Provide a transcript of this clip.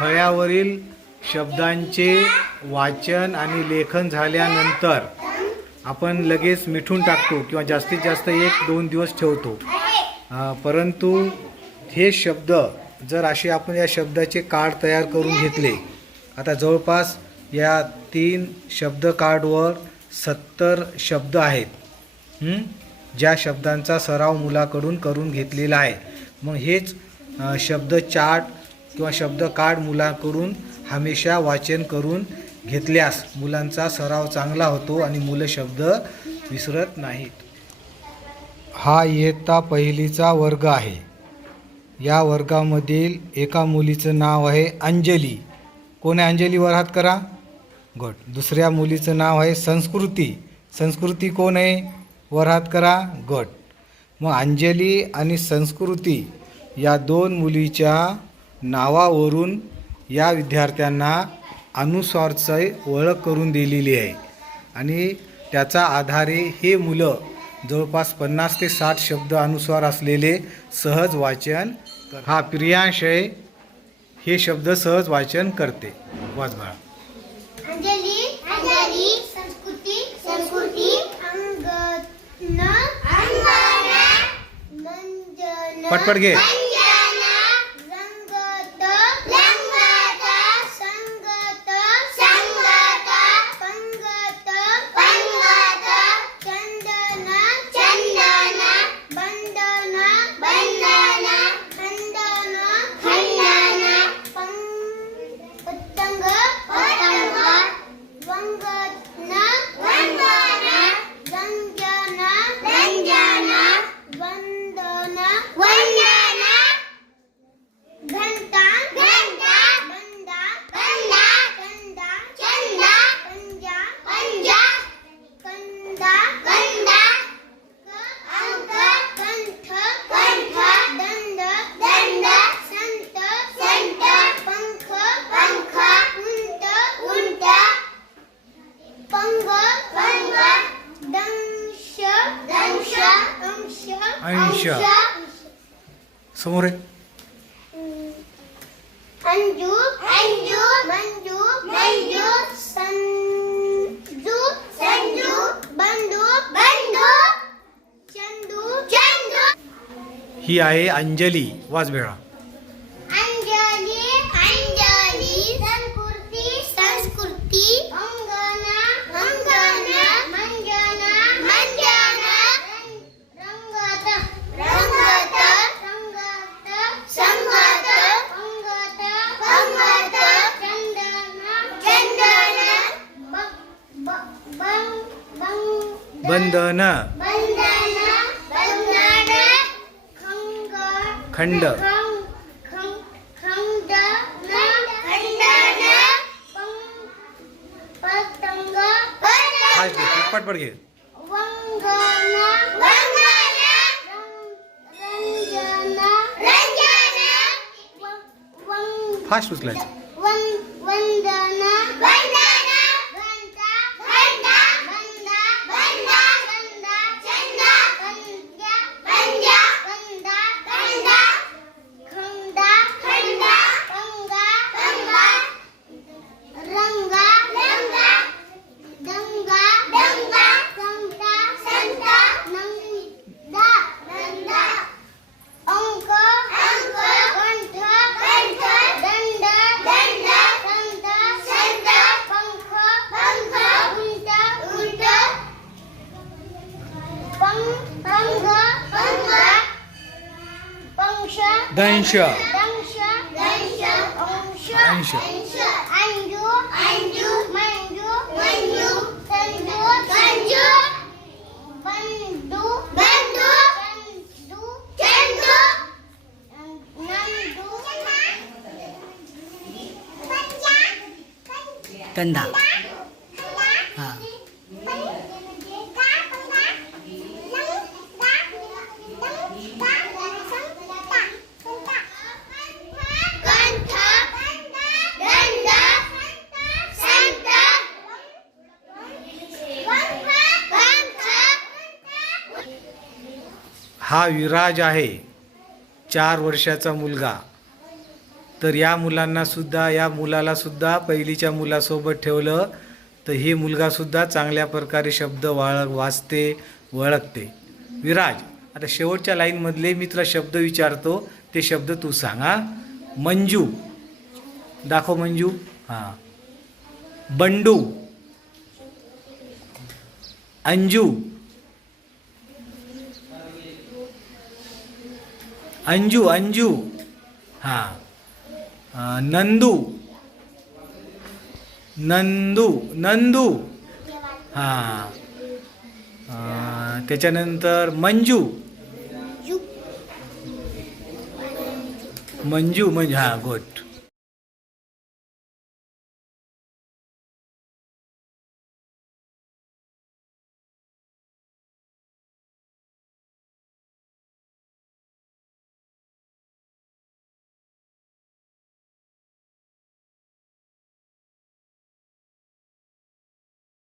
फळ्यावरील शब्दांचे वाचन आणि लेखन झाल्यानंतर आपण लगेच मिठून टाकतो किंवा जास्तीत जास्त 1-2 दिवस ठेवतो. परंतु हे शब्द जर असे आपण या शब्दाचे कार्ड तयार करून घेतले, आता जवळपास या 3 शब्द कार्डवर 70 शब्द आहेत, ज्या शब्दांचा सराव मुलाकडून करून घेतलेला आहे. मग हेच शब्द चार्ट किंवा शब्द कार्ड मुलाकडून हमेशा वाचन करून घेतल्यास मुलांचा सराव चांगला होतो आणि मुलं शब्द विसरत नाहीत. हा इयत्ता पहिलीचा वर्ग आहे. या वर्गामधील एका मुलीचं नाव आहे अंजली. कोण आहे अंजली? वर हात करा. गुड. दुसऱ्या मुलीचं नाव आहे संस्कृती. संस्कृती कोण आहे? वर हात करा. गुड. मग अंजली आणि संस्कृती या 2 मुलीच्या नावावरून या विद्यार्थ्यांना अनुस्वारची ओळख करून दिलेली आहे आणि त्याचा आधारे हे मुलं जवळपास 50 ते 60 शब्द अनुस्वार असलेले सहज वाचन. हा प्रियांश आहे, हे शब्द सहज वाचन करते. वाच बाळा. अंजली अंजली संस्कृती संस्कृती अंगण अंगण नंदन पटपट घे. अंश समोर आहे. अंजू अंजू मंजू मंजू संजू संजू बंडू बंडू चंदू चंदू. ही आहे अंजली. वाच बेळा. अंजली अंजली संस्कृती संस्कृती अंगना अंगना मंजना मंजना रंगत रंगत संगत संगत अंगत अंगत चंदन चंदन बंधन बंधन बंधन खंड पटपट घे. फास्ट उचलायचं. दंश अंश अंजू अंजू मंजू मंजू संजू संजू बंडू बंडू चंदू चंदू नंदू कंदा. हां हा विराज आहे, 4 वर्षाचा मुलगा. तर या मुलाला सुद्धा पहिलीच्या मुलासोबत ठेवलं तर हे मुलगासुद्धा चांगल्या प्रकारे शब्द वाचते वळखते. विराज, आता शेवटच्या लाईनमधले मी तुला शब्द विचारतो, ते शब्द तू सांग. हा. मंजू, दाखव मंजू. हां. बंडू, अंजू, अंजू अंजू, हां. नंदू, नंदू नंदू, हां. त्याच्यानंतर मंजू, मंजू म्हणजे हां गुड.